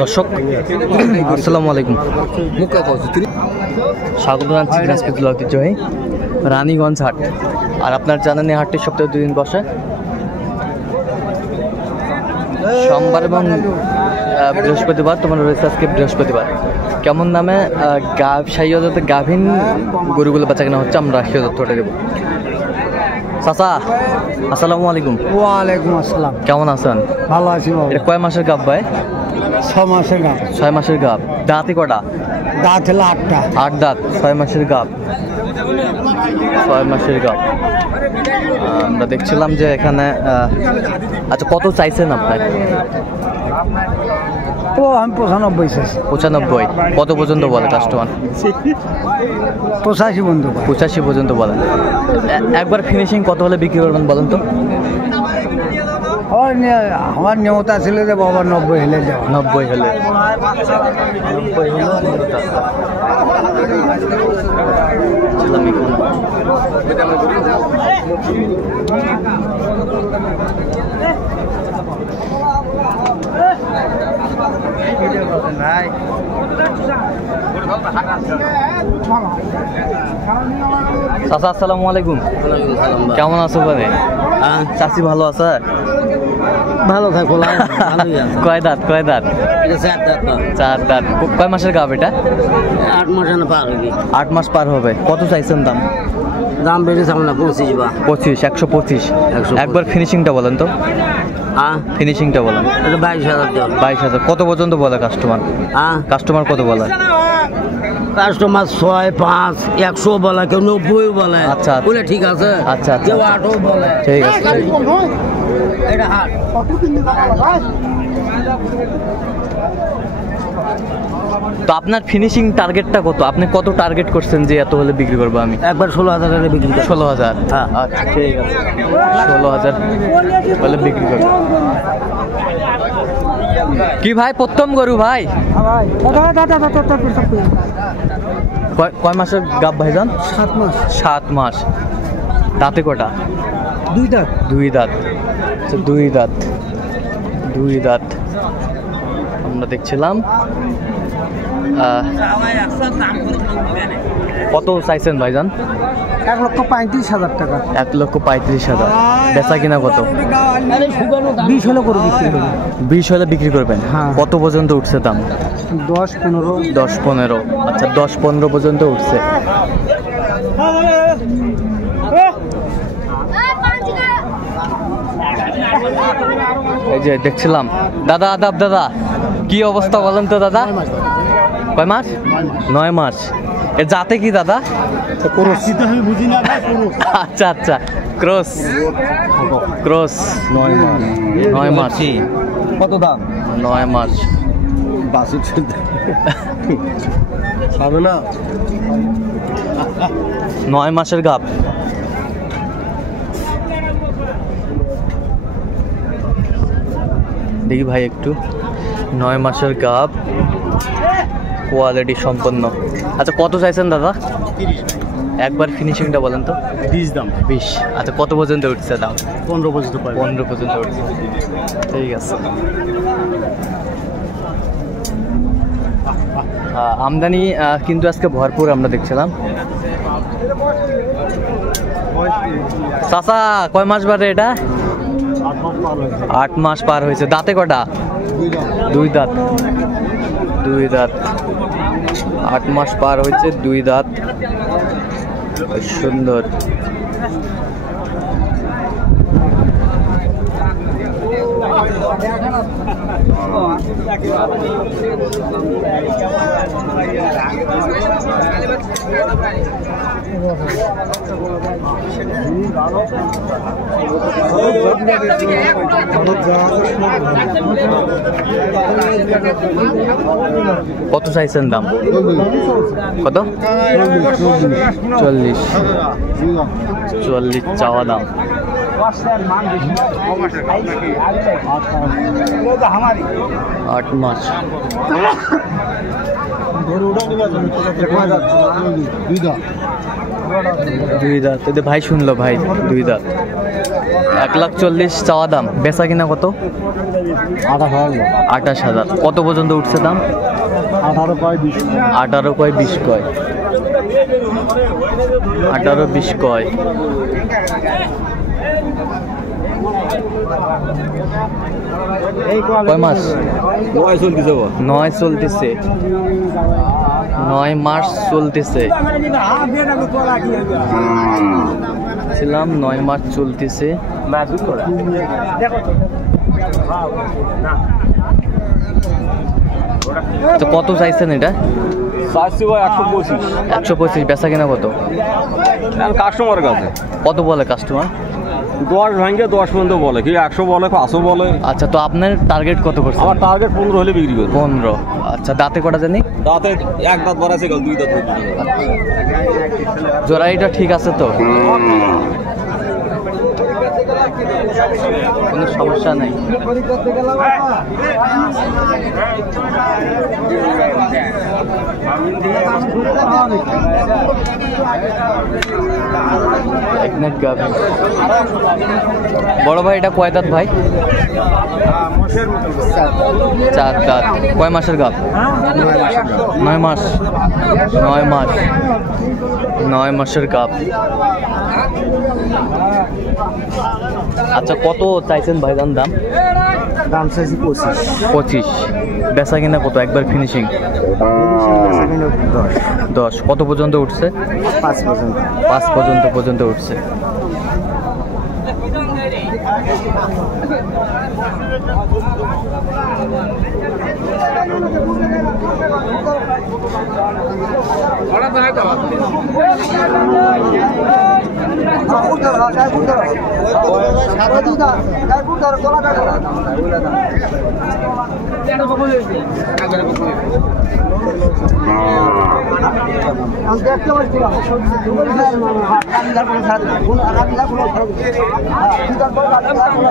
দর্শক আসসালামু আলাইকুম, স্বাগত জানাচ্ছি দিনাজপুর জেলা ঐতিহ্যবাহী রানীগঞ্জ হাট। আর আপনার জানেন এই হাটটি সপ্তাহে 2 দিন বসে, সোমবার এবং বৃহস্পতিবার। তোমার রয়েছে আজকে বৃহস্পতিবার। কেমন নামে সাইয়দাতে গাভীন গরুগুলো বেচা কেনা হচ্ছে আমরা সেই তথ্যটা দেবো। চাচা আসসালামু আলাইকুম। ওয়ালাইকুম আসসালাম। কেমন আছেন? ভালো আছি বাবা। এটা কয় মাসের গাভ ভাই? 6 মাসের গাভ। 6 মাসের গাভ। দাঁতে কটা? দাঁত হলো 8টা। 8 দাঁত। 6 মাসের গাভ। 6 মাসের গাভ। আমরা দেখছিলাম যে এখানে আচ্ছা কত চাইছেন আপনার? ও আমি 95 চাইছি। 95। কত পর্যন্ত বলে কাস্টমার? 85 বন্ধু। 85 পর্যন্ত বলেন। একবার ফিনিশিং কত হলে বিক্রি করবেন বলেন তো? আমার নিয়মতা ছিল যে বাবা 90 হলে যাও। 90 হলে। চাচা আসসালামু আলাইকুম। কেমন আছো ভাই? চাচি ভালো আছে? ভালো থাকো। কয় দাঁত? 4 দাঁত। কয় মাসের গাভ এটা? 8 মাস পার হবে। 8 মাস পার হবে। কত চাইছেন দাম? দাম বেড়েছে আমরা 25 বা 125। একবার ফিনিশিংটা বলেন তো। ফিনিশিংটা বলেন। 22,000। 22,000। কত পর্যন্ত বলে কাস্টমার? কাস্টমার কত বলে? কাস্টমার 6, 5, 100 বলে, কেউ 90 বলে। আচ্ছা বলে ঠিক আছে। আচ্ছা কেউ 8ও বলে। ঠিক আছে। এটা হাট। তো আপনার ফিনিশিং টার্গেটটা কত? আপনি কত টার্গেট করছেন যে এত হলে বিক্রি করবো আমি? একবার 16,000 টাকা বিক্রি করব। 16,000। হ্যাঁ আচ্ছা ঠিক আছে। 16,000 হলে বিক্রি করবো। কি ভাই প্রথম গরু ভাই? কয় মাসের গাব ভাইজান? 7 মাস। 7 মাস। দাঁতে কটা? 2 দাঁত। 2 দাঁত। আচ্ছা 2 দাঁত। 2 দাঁত আমরা দেখছিলাম। কত চাইছেন ভাইজান? 1,35,000 টাকা। 1,35,000। বেচা কিনা কত? 20 হলে করে বিক্রি করব। 20 হলে বিক্রি করবেন? হ্যাঁ। কত পর্যন্ত উঠছে দাম? 10-15। 10-15। আচ্ছা 10-15 পর্যন্ত উঠছে। এই যে দেখছিলাম দাদা। আদাব দাদা, কি অবস্থা বলেন তো দাদা? কয় মাস? 9 মাস। এর জাতে কি দাদা? আচ্ছা আচ্ছা ক্রস। 9 মাস। কত দাম? 9 মাস। বাসু হবে না। 9 মাসের গাব। দেখি ভাই একটু। 9 মাসের গাব, কোয়ালিটি সম্পন্ন। আচ্ছা কত চাইছেন দাদা? 30। একবার ফিনিশিংটা বলেন তো। 20 দাম। 20। আচ্ছা কত পর্যন্ত উঠছে দাম? 15 পর্যন্ত পাই। 15 পর্যন্ত উঠছে। ঠিক আছে। আমদানি কিন্তু আজকে ভরপুর আমরা দেখছিলাম। চাচা কয় মাস বাদে এটা? 8 মাস পার হয়েছে। দাঁতে কটা? 2 দাঁত। 2 দাঁত। 8 মাস পার হয়েছে। 2 দাঁত। সুন্দর। কত চাইছেন দাম? কত? 40 চাওয়া দাম। 8 মাস। দুই দাঁত। ভাই শুনলো ভাই 2 দাঁত। 1,40,000 চাওয়া দাম, বেচা কিনা কত? 28,000। কত পর্যন্ত উঠছে দাম? 18 কয় 20 18 কয় 20 কয় 18-20 কয়। কয় মাস? 9 চলতেছে। 9 মাস চলতেছে। ছিলাম 9 মাস চলতেছে। তো কত চাইছেন এটা? 125। বেচা কিনা কত? কাস্টমারের কাছে কত বলে কাস্টমার? 10 ভাঙে 10 পর্যন্ত বলে, কি 100 বলে, 500 বলে। আচ্ছা, তো আপনার টার্গেট কত করছে? আমার টার্গেট 15 হলে বিক্রি করব। 15। আচ্ছা, দাঁতে কটা জানি? দাঁতে এক দাঁত বড় আছে, 2 দাঁত। জোড়াইটা ঠিক আছে তো? কোনো সমস্যা নাই। বড় ভাই, এটা কয় দাঁত ভাই? 4 দাঁত। কয় মাসের গাব? 9 মাস। 9 মাসের গাব। আচ্ছা, কত চাইছেন ভাইজান দাম? দাম চাইছি 25। বেচা কিনা কত? একবার ফিনিশিং 10। কত পর্যন্ত উঠছে? 5 পর্যন্ত উঠছে।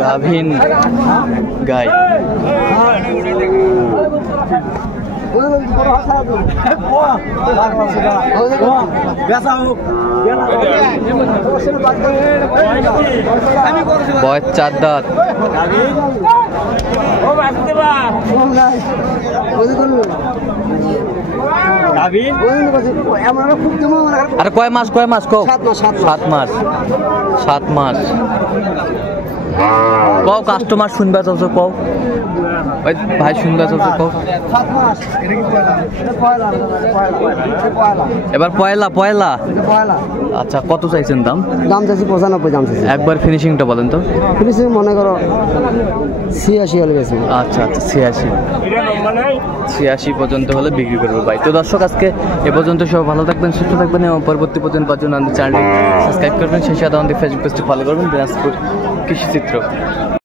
গাভীন গাই। বয়স 4 দাঁত। আরে কয় মাস? 7 মাস। 7 মাস। কও কাস্টমার শুনবা চলছো, কও ওই ভাই শুনবা চলছো, কও। এবার পয়লা। আচ্ছা, কত চাইছেন দাম? দাম চাইছি 95। দাম চাইছি। একবার ফিনিশিংটা বলেন তো। ফিনিশিং মনে করো 86 হলে বেশি। আচ্ছা, 86 পর্যন্ত হলে বিক্রি করবো ভাই। তো দর্শক, আজকে এ পর্যন্ত সব ভালো থাকবেন, সুস্থ থাকবেন এবং পরবর্তী পর্যন্ত পাওয়ার জন্য আমাদের চ্যানেলটি সাবস্ক্রাইব করবেন। সেই সাথে আমাদের ফেসবুক পেজটি ফলো করবেন, দিনাজপুর কৃষি চিত্র।